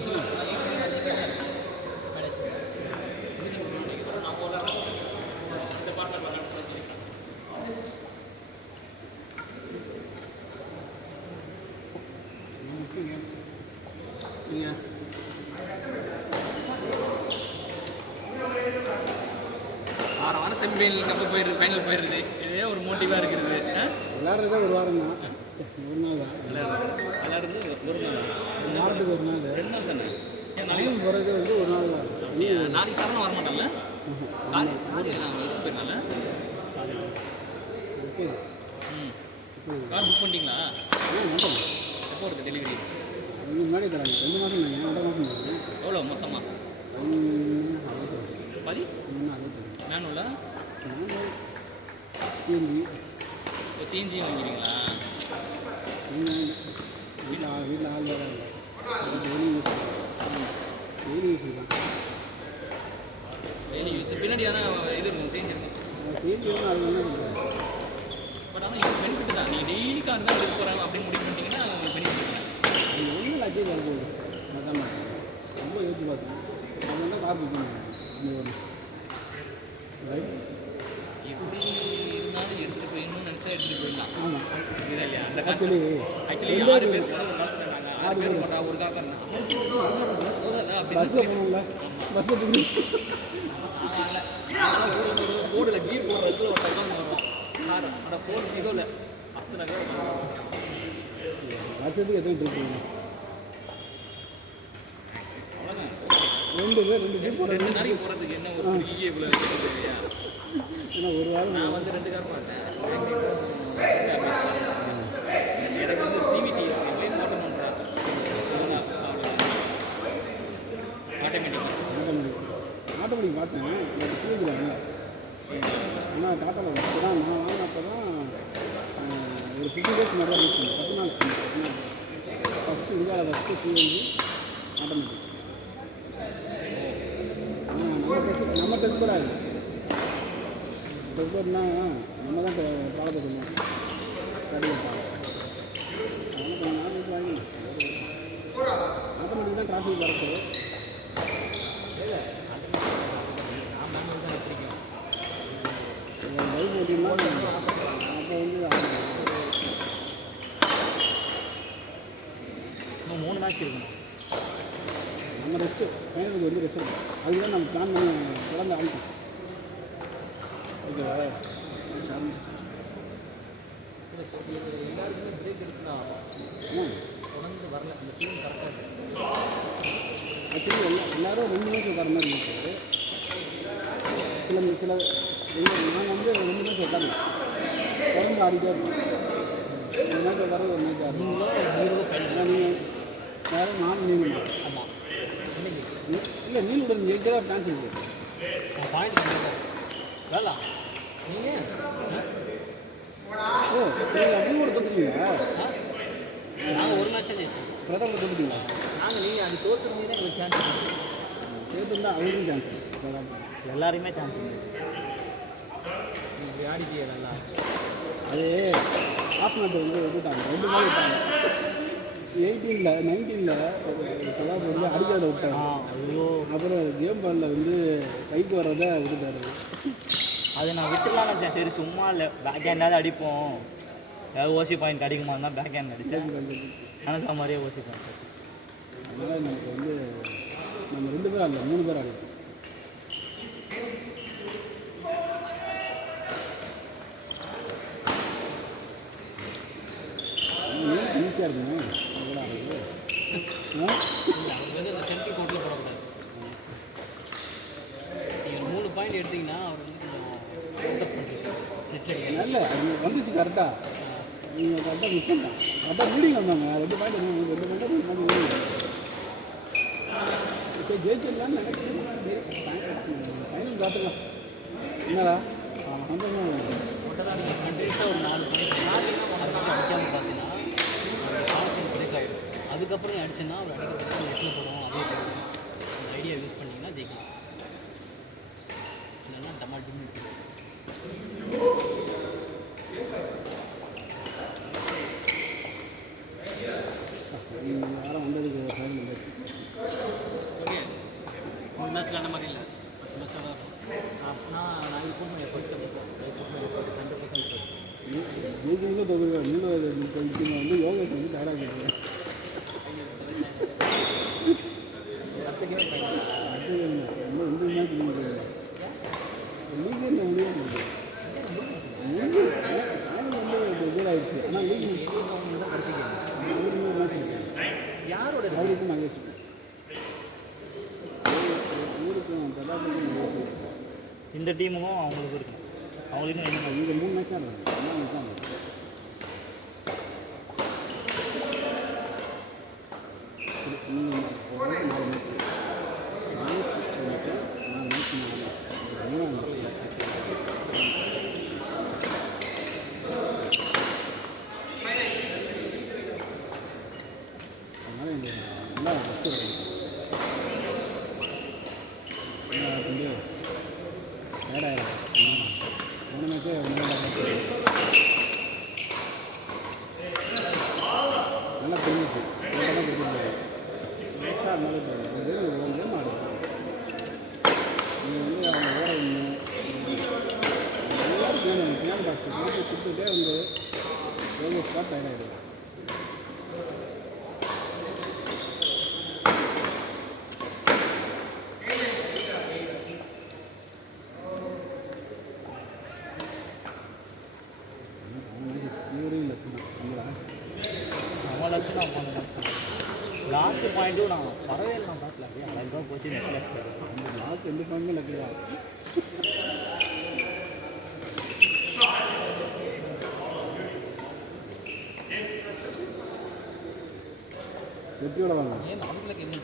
வாரம் semi-final cup போயிடுது, final போயிடுது. இதே ஒரு மோட்டிவாக இருக்கிறது. விளையாடுறதே ஒரு வாரம் தான், ஒரு நாள் தான் விளையாடுறது ஒரு நாள் தான், வாரத்துக்கு ஒரு நாள், 2 நாள் தானே. நாளைக்கு போகிறது வந்து ஒரு நாள் தான். நாளைக்கு சரணம் வரமாட்டோம்ல, நாளைக்கு போயிருந்தால. ஓகே. கார் புக் பண்ணிட்டீங்களா? மட்டும் எப்போ வருது டெலிவரி? முன்னாடி தராங்க, 2 மாதம் நீங்கள் 2 மாதம் எவ்வளோ மொத்தமாக? 10 மேனுவலா சிஎன்ஜி வாங்கிறீங்களா? வீட்டில் ஆள் வேறு டெய்லி யூஸ் பின்னாடி ஆனால் இது இருக்கும், சிஎன்ஜி இருக்கும். அது என்ன பட் ஆனால் இது பெனிஃபிட் தான். நீங்கள் டெய்லி கார் தான் எடுக்க போகிறாங்க அப்படின்னு முடிவு பண்ணிட்டீங்கன்னா உங்களுக்கு பெனிஃபிட் தான். அது ஒன்றும் லட்சம் வரப்போகுது. அதான் ரொம்ப யோசிச்சு பார்த்தேன். அது வந்து கார் புக் பண்ணுவேன் ரைட். எப்படி இருந்தாலும் எடுத்துகிட்டு போயிடணும்னு நினச்சா எடுத்துகிட்டு போயிடலாம். ஆமாம், இதா இல்லையா? அந்த ஆக்சுவலி 6 பேர் ஒரு நாள் 6 பேர் போட்டா ஒரு கார் தான் பஸ்ஸில் போகணும்ல, பஸ்ஸில் போய் போர்டில் கீர் போடுற இடத்துல ஒரு தக்கம் வரும் கார். அந்த போர்டு இதுவும் இல்லை, அத்தனை பேர் வருஷத்துக்கு எத்தனை ட்ரிப் போகணும்? அவ்வளோதான். 2 ட்ரிப் போகிறேன். 2 நாளைக்கு போகிறதுக்கு என்ன ஒரு பெரிய இவ்வளோ இல்லையா? ஏன்னா ஒரு வாரம் நான் வந்து 2 கார் பார்த்தேன். எனக்கு வந்து சிவிடி போய் ஃபோட்டோ பண்ணுறேன் ஆட்டோமேட்டிக் பார்த்தேன். புரிஞ்சுக்கிறாங்க. ஆனால் டாட்டாவில் அப்போ தான் நான் வாங்கினப்போ தான் ஒரு 50 டேஸ் மாதிரி தான் யூஸ் பண்ணேன். 10 நாள் ஃபஸ்ட்டு இந்தியாவில் ஃபஸ்ட்டு சிஎன்ஜி ஆட்டோமேட்டிக். நம்ம டெஸ்ட் கூட ஆகுது. டெஸ்ட் போட்னா நம்ம தான் பாலத்தை சொல்லுவோம், கடையில் பாலம். அதனால் கொஞ்சம் நாள் வாங்கி ஆட்டோமேட்டிக் தான் டிராஃபிக் வரப்போ. பைக் ஓட்டினா அப்போ வந்து இன்னும் 3 மேட்ச் இருக்கணும். நம்ம ரெஸ்ட்டு ஃபைனலுக்கு வந்து ரெஸ்ட் இருக்கும். அதுதான் நம்ம பிளான் பண்ணி தொடர்ந்து ஆரம்பிச்சோம். ஓகேவா? எல்லாருக்குமே பிரேக் எடுத்துனா தொடர்ந்து வரல. அந்த டீம் கரெக்டாக இருக்குது. ஆக்சுவலி எல்லோரும் 2 மேட்ச் வர மாதிரி இருக்குது. சில நான் வந்து 2 மேட்ச் உட்காந்து தொடர்ந்து ஆடிட்டே இருக்கும். 1 மேட்ச் வர ஒரு மேட்ச் ஆடும். நீங்கள் வேறு நான் நீங்க ஆமாம் இல்லை நீங்களுடன் ஜெயிச்சதாக பிளான் இருக்குது. பாயிண்ட் வேலை நீங்கள் ஓ நீங்கள் அப்படி கூட தந்துட்டீங்களா? நாங்கள் ஒரு மேட்சாக ஜெயிச்சோம். பிரதமர் தந்துட்டீங்களா? நாங்கள் நீங்கள் அது தோற்றுருந்தீங்கன்னா எங்களுக்கு சான்ஸ் சேர்த்துருந்தா அவங்களுக்கும் சான்ஸ் எல்லாருமே சான்ஸ் ஆடிக்கே நல்லா. அது ஆஃப் நாட்டு வந்து விட்டுட்டாங்க, 2 நாள் விட்டாங்க. 18ல் 19ல் கலாப் வந்து அடிக்கிறத விட்டாங்க. ஐயோ அப்புறம் கேம் பாலில் வந்து கைக்கு வர்றதை விட்டுட்டாரு. அது நான் விட்டுலாம் நினச்சேன். சரி சும்மா இல்லை, பேக் ஹேண்டாவது அடிப்போம், ஏதாவது ஓசி பாயிண்ட் கிடைக்குமா தான் பேக் ஹேண்ட் அடித்தேன். நினச்சா மாதிரியே ஓசி பாயிண்ட். அதனால் நமக்கு வந்து நம்ம 2 பேர் ஆடல, 3 பேர் ஆடலாம். ஈஸியாக இருக்குங்க கூட ஆடுறது. சென்ட்ரல் கோர்ட்டில் போடக்கூடாது. நீங்கள் 3 பாயிண்ட் எடுத்திங்கன்னா அவர் வந்து கொஞ்சம் நல்ல அது வந்துச்சு கரெக்டாக. நீங்கள் கரெக்டாக மிஸ் பண்ணிட்டான். கரெக்டாக ரீடிங் வந்தாங்க 2 பாயிண்ட் 2 பாயிண்ட் சரி ஜெயிச்சிடலான்னு நினைக்கிறேன். ஃபைனல் பார்த்துக்கலாம். என்னடா சந்தோஷமாக டோட்டலாக நீங்கள் கண்டிப்பாக ஒரு 4 பாயிண்ட் அடிக்காமல் பார்த்தீங்கன்னா பிரேக் ஆகிடும். அதுக்கப்புறம் அடிச்சுன்னா அவர் அடிக்கிறதுக்கு நெட்டில் போடுவோம், அதே போடுவோம். அந்த ஐடியா யூஸ் பண்ணிங்கன்னா ஜெயிக்கலாம். இல்லைன்னா டமால் டிம் வாரம் வந்ததுக்கு ஃபைனல் வந்துச்சு. மேட்ச்சில் அந்த மாதிரி இல்லை 10 மேட்சாக தான் இருக்கும். நான் இது போட்டு எஃபர்ட்ஸ் எஃபர்ட்ஸ் 100% ஜெயிக்கிறதும் தொகுதி நீங்களும் இப்போ வந்து யோகாக்கு வந்து தயாராக இருக்குது. இன்னும் 2 மேட்ச் நீங்கள் லீக் என்ன முடியாது வந்து இதாகிடுச்சு. ஆனால் லீக் மேட்ச் யாரோட அவருக்கும் மகிழ்ச்சி ஊருக்கும் பிரதாபத்துக்கும் மகிழ்ச்சி. இந்த டீமுக்கும் அவங்களுக்கும் இருக்கும். அவங்களுக்கும் என்ன இங்கே 3 மேட்ச் தான் இருக்கும். 3 மேட்ச் தான் இருக்கும். நீங்கள் 4 மேட்ச் 4 மேட்ச் 4 மேட்ச் அதனால் இந்த நல்லா ஃபஸ்ட்டு வந்து டயர்டாயிடும். 3 மேட்ச்சே நல்லா தெரிஞ்சிச்சு. நல்லா தெரிஞ்சிருந்தாரு ஃப்ரெஷ்ஷாக இருந்தாலும் தெரியும். ஒரு கேம் ஆடுது நீங்கள் வந்து அவங்க ஓட இன்னும் எல்லாரும் கேம் பின்னாடி பாக்ஸ் கொடுத்துட்டே வந்து எவ்வளோ ஸ்பாட் டயர்டாகிடும். லாஸ்ட் பாயிண்ட்டும் நான் பரவே இல்லை. நான் பார்க்கல, அப்படியே அழகாக போச்சு. நெட் லாஸ்ட் அந்த லாஸ்ட் 2 பாயிண்ட்மே லக்கு தான். வெற்றியோட வாங்க. ஏன் அவங்களுக்கு என்ன